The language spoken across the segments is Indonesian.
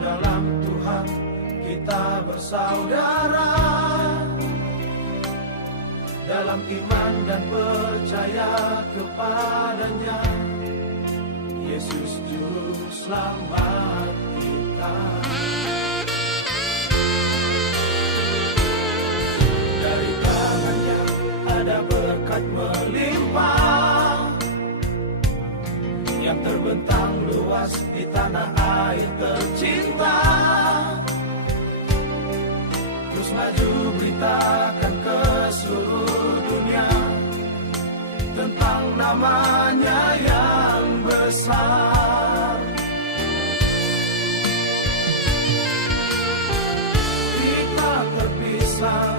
dalam Tuhan kita bersaudara, dalam iman dan percaya kepadanya. Yesus Juru Selamat kita. Dari tangannya ada berkat melimpah, yang terbentang luas di tanah air tercinta. Terus maju beritakan ke seluruh dunia tentang namanya yang besar. Kita terpisah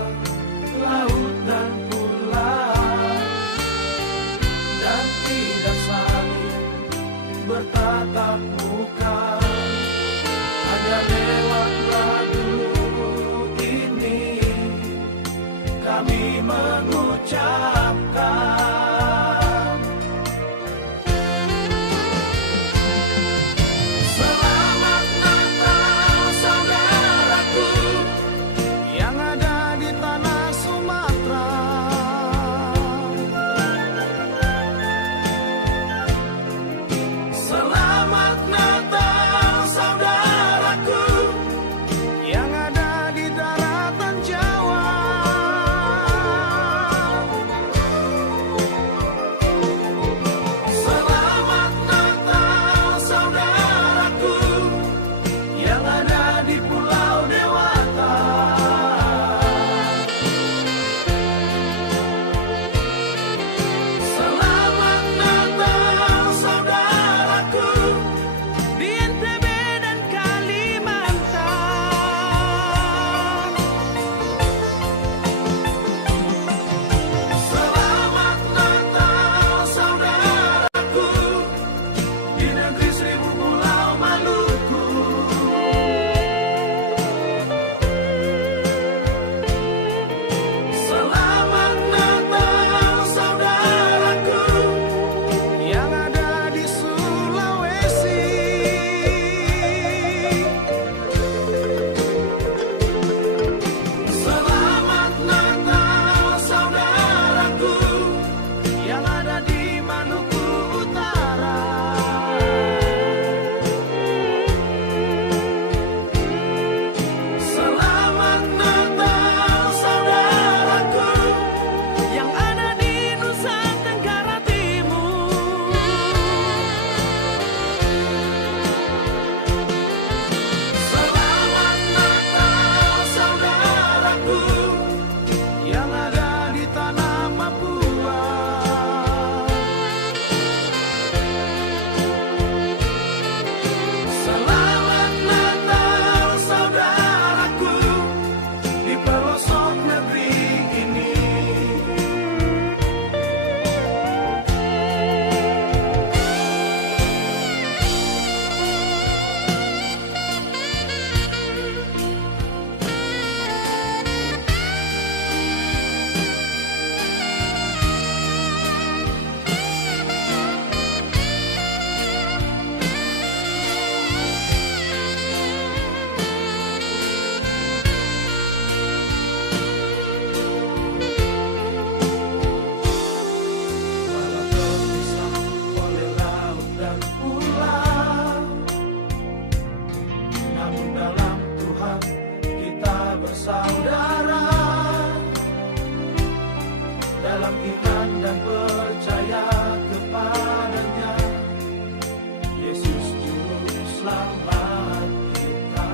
laut dan pulau, dan tidak saling bertatap muka. Hanya lewat lagu ini kami mengucapkan Selamat Natal saudaraku yang ada di tanah Sumatera. Selamat Natal saudaraku yang ada di daratan Jawa. Selamat Natal saudaraku yang ada di Pulau Dewata. Selamat Natal saudaraku di NTB dan Kalimantan. Selamat Natal saudaraku di negeri seribu pulau Maluku. Selamat Natal saudaraku yang ada di Sulawesi. Selamat Natal saudaraku yang ada di Maluku Utara. Selamat Natal saudaraku yang ada di Nusa Tenggara Timur. Selamat Natal saudaraku yang ada di tanah Papua. Selamat Natal saudaraku di pelosok negeri ini. Walau terpisah oleh laut dan pulau, namun dalam Tuhan kita bersaudara, dalam iman dan percaya kepadanya. Yesus Juru Selamat kita.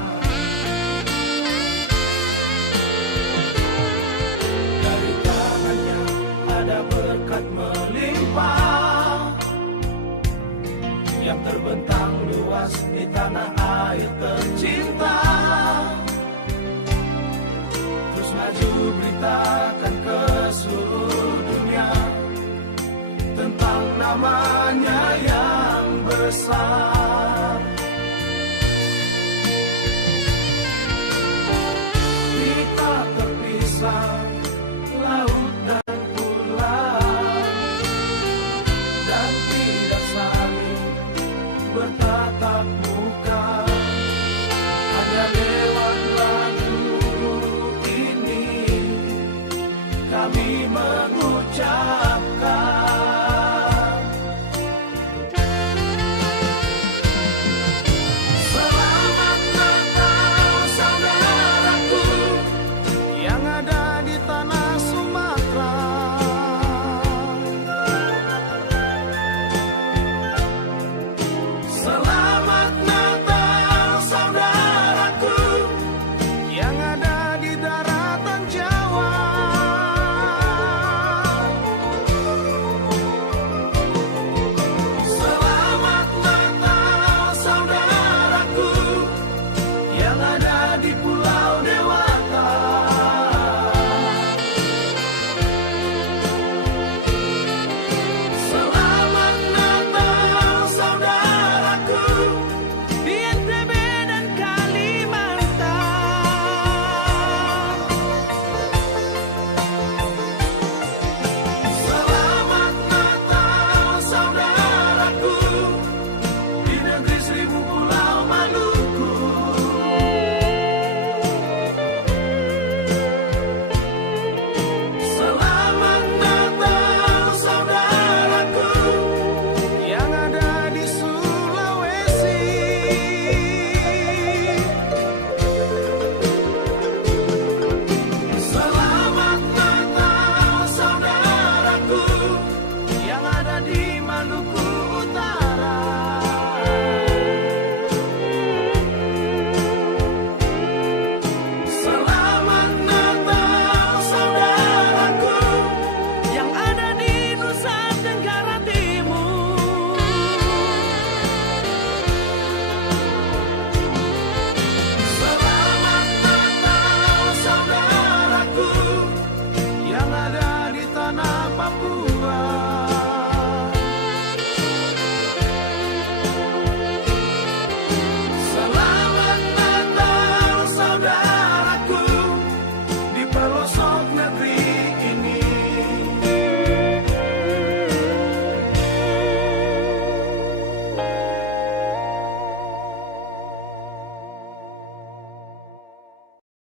Dari tangannya ada berkat melimpah, yang terbentang luas di tanah air tercinta. Terus maju beritakan ke seluruh dunia tentang namanya yang besar. Kita terpisah